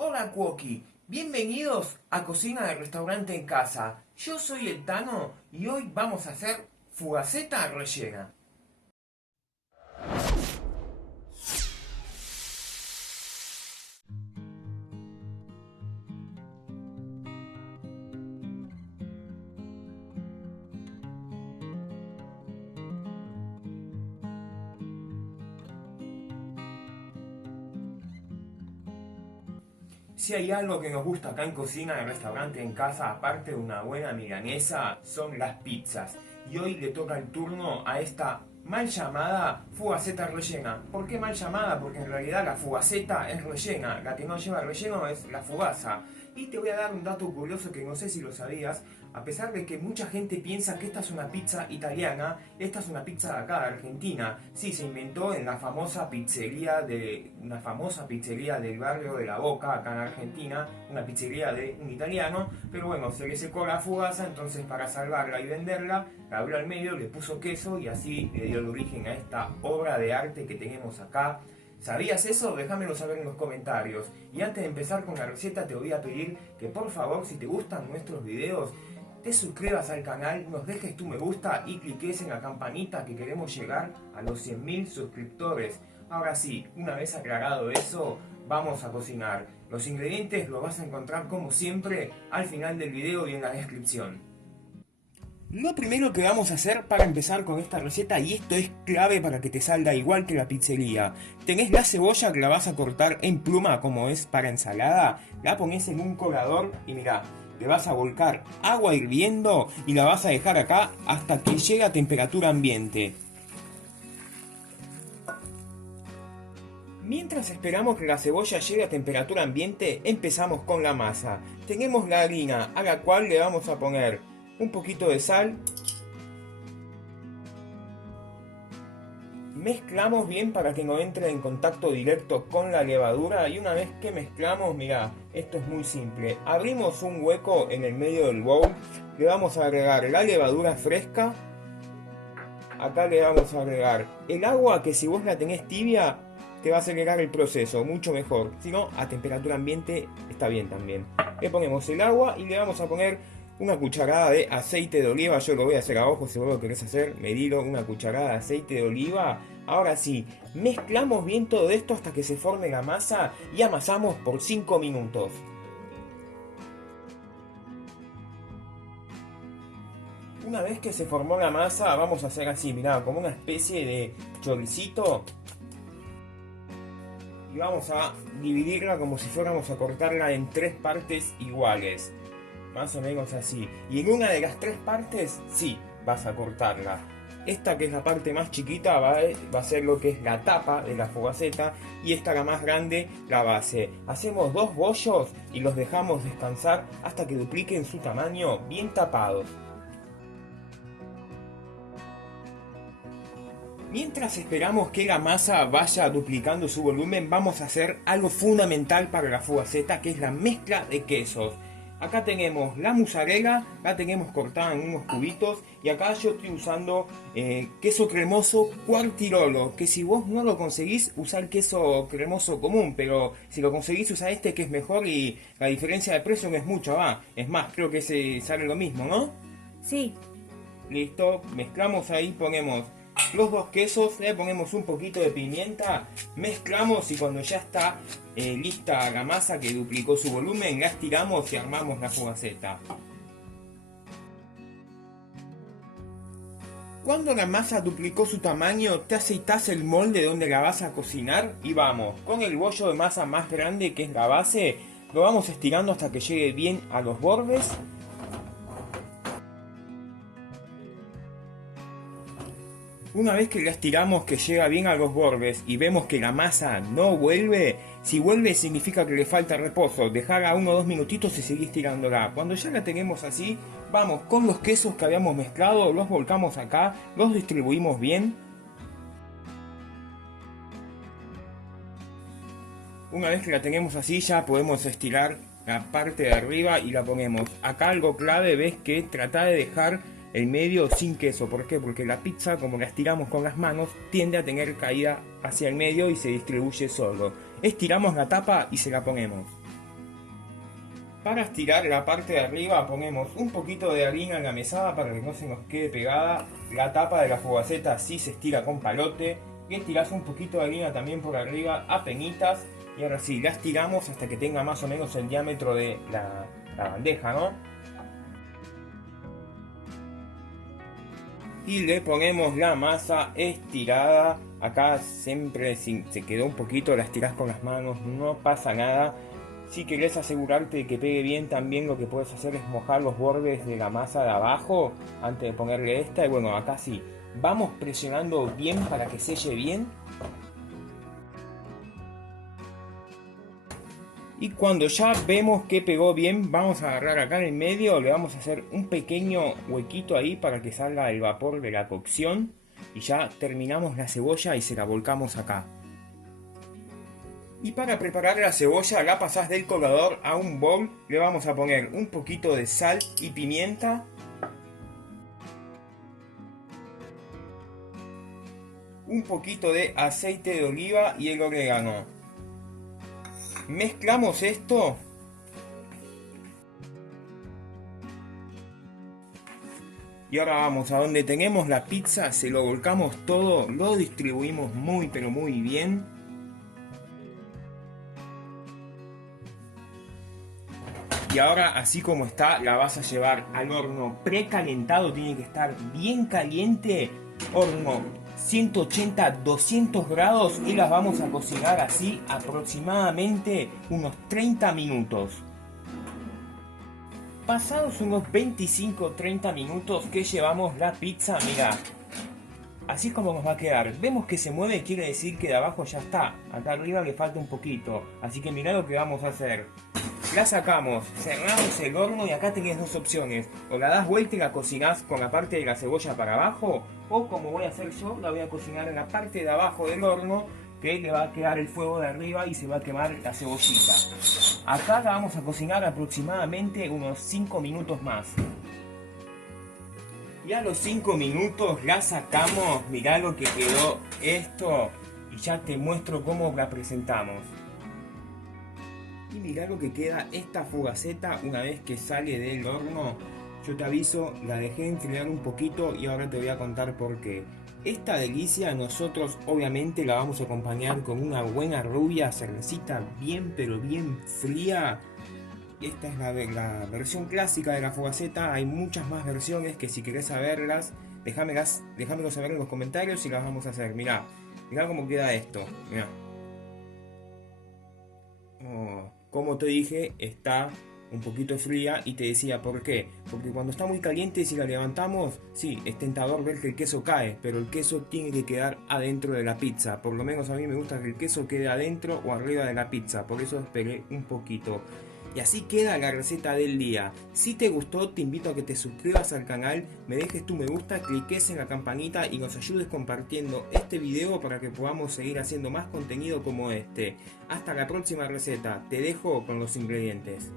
Hola Cuoqui, bienvenidos a Cocina del Restaurante en Casa. Yo soy el Tano y hoy vamos a hacer fugaceta rellena. Si hay algo que nos gusta acá en Cocina del Restaurante en Casa, aparte de una buena milanesa, son las pizzas. Y hoy le toca el turno a esta mal llamada fugaceta rellena. ¿Por qué mal llamada? Porque en realidad la fugaceta es rellena, la que no lleva relleno es la fugaza. Y te voy a dar un dato curioso que no sé si lo sabías. A pesar de que mucha gente piensa que esta es una pizza italiana, esta es una pizza de acá, de Argentina. Sí, se inventó en la famosa pizzería del barrio de La Boca, acá en Argentina, una pizzería de un italiano, pero bueno, se le secó la fugaza, entonces para salvarla y venderla, la abrió al medio, le puso queso y así le dio el origen a esta obra de arte que tenemos acá. ¿Sabías eso? Déjamelo saber en los comentarios. Y antes de empezar con la receta te voy a pedir que por favor, si te gustan nuestros videos, te suscribas al canal, nos dejes tu me gusta y cliques en la campanita que queremos llegar a los 100.000 suscriptores. Ahora sí, una vez aclarado eso, vamos a cocinar. Los ingredientes los vas a encontrar como siempre al final del video y en la descripción. Lo primero que vamos a hacer para empezar con esta receta, y esto es clave para que te salga igual que la pizzería, tenés la cebolla que la vas a cortar en pluma como es para ensalada, la pones en un colador y mirá, le vas a volcar agua hirviendo y la vas a dejar acá hasta que llegue a temperatura ambiente. Mientras esperamos que la cebolla llegue a temperatura ambiente, empezamos con la masa. Tenemos la harina a la cual le vamos a poner un poquito de sal. Mezclamos bien para que no entre en contacto directo con la levadura y una vez que mezclamos, mirá, esto es muy simple. Abrimos un hueco en el medio del bowl, le vamos a agregar la levadura fresca. Acá le vamos a agregar el agua que si vos la tenés tibia te va a acelerar el proceso, mucho mejor. Si no, a temperatura ambiente está bien también. Le ponemos el agua y le vamos a poner una cucharada de aceite de oliva. Yo lo voy a hacer a ojo, si vos lo querés hacer, medilo una cucharada de aceite de oliva. Ahora sí, mezclamos bien todo esto hasta que se forme la masa y amasamos por 5 minutos. Una vez que se formó la masa, vamos a hacer así, mirá, como una especie de choricito. Y vamos a dividirla como si fuéramos a cortarla en 3 partes iguales. Más o menos así. Y en una de las 3 partes, sí, vas a cortarla. Esta que es la parte más chiquita va a ser lo que es la tapa de la fugaceta. Y esta la más grande, la base. Hacemos 2 bollos y los dejamos descansar hasta que dupliquen su tamaño bien tapados. Mientras esperamos que la masa vaya duplicando su volumen, vamos a hacer algo fundamental para la fugaceta, que es la mezcla de quesos. Acá tenemos la mozzarella, la tenemos cortada en unos cubitos, y acá yo estoy usando queso cremoso Quartirolo, que si vos no lo conseguís, usá el queso cremoso común, pero si lo conseguís, usá este que es mejor y la diferencia de precio no es mucha, va. Es más, creo que se sale lo mismo, ¿no? Sí. Listo, mezclamos ahí, ponemos los 2 quesos, le ponemos un poquito de pimienta, mezclamos y cuando ya está lista la masa que duplicó su volumen, la estiramos y armamos la fugaceta. Cuando la masa duplicó su tamaño, te aceitas el molde donde la vas a cocinar y vamos, con el bollo de masa más grande que es la base, lo vamos estirando hasta que llegue bien a los bordes. Una vez que la estiramos que llega bien a los bordes y vemos que la masa no vuelve, si vuelve significa que le falta reposo, dejarla 1 o 2 minutitos y seguir estirándola. Cuando ya la tenemos así, vamos con los quesos que habíamos mezclado, los volcamos acá, los distribuimos bien. Una vez que la tenemos así ya podemos estirar la parte de arriba y la ponemos. Acá algo clave, ves que trata de dejar el medio sin queso. ¿Por qué? Porque la pizza, como la estiramos con las manos, tiende a tener caída hacia el medio y se distribuye solo. Estiramos la tapa y se la ponemos. Para estirar la parte de arriba ponemos un poquito de harina en la mesada para que no se nos quede pegada. La tapa de la fogaceta sí se estira con palote. Y estirás un poquito de harina también por arriba, apenitas. Y ahora sí, la estiramos hasta que tenga más o menos el diámetro de la bandeja, ¿no? Y le ponemos la masa estirada. Acá siempre si se quedó un poquito, la estirás con las manos, no pasa nada. Si querés asegurarte de que pegue bien, también lo que puedes hacer es mojar los bordes de la masa de abajo antes de ponerle esta. Y bueno, acá sí, vamos presionando bien para que selle bien. Y cuando ya vemos que pegó bien, vamos a agarrar acá en el medio, le vamos a hacer un pequeño huequito ahí para que salga el vapor de la cocción. Y ya terminamos la cebolla y se la volcamos acá. Y para preparar la cebolla la pasás del colador a un bol. Le vamos a poner un poquito de sal y pimienta. Un poquito de aceite de oliva y el orégano. Mezclamos esto. Y ahora vamos a donde tenemos la pizza, se lo volcamos todo, lo distribuimos muy pero muy bien. Y ahora, así como está, la vas a llevar al horno precalentado, tiene que estar bien caliente, horno 180-200 grados y las vamos a cocinar así aproximadamente unos 30 minutos. Pasados unos 25-30 minutos que llevamos la pizza, mira, así es como nos va a quedar. Vemos que se mueve, quiere decir que de abajo ya está, acá arriba le falta un poquito, así que mirá lo que vamos a hacer. La sacamos, cerramos el horno y acá tenés dos opciones. O la das vuelta y la cocinás con la parte de la cebolla para abajo, o como voy a hacer yo, la voy a cocinar en la parte de abajo del horno, que le va a quedar el fuego de arriba y se va a quemar la cebollita. Acá la vamos a cocinar aproximadamente unos 5 minutos más. Y a los 5 minutos la sacamos, mirá lo que quedó esto, y ya te muestro cómo la presentamos. Y mirá lo que queda esta fogaceta una vez que sale del horno. Yo te aviso, la dejé enfriar un poquito y ahora te voy a contar por qué. Esta delicia nosotros obviamente la vamos a acompañar con una buena rubia, cervecita bien pero bien fría. Esta es la versión clásica de la fogaceta, hay muchas más versiones que si querés saberlas, déjamelo saber en los comentarios y las vamos a hacer. Mirá cómo queda esto, mirá. Como te dije, está un poquito fría y te decía por qué. Porque cuando está muy caliente, si la levantamos, sí, es tentador ver que el queso cae, pero el queso tiene que quedar adentro de la pizza. Por lo menos a mí me gusta que el queso quede adentro o arriba de la pizza, por eso esperé un poquito. Y así queda la receta del día. Si te gustó, te invito a que te suscribas al canal, me dejes tu me gusta, cliques en la campanita y nos ayudes compartiendo este video para que podamos seguir haciendo más contenido como este. Hasta la próxima receta, te dejo con los ingredientes.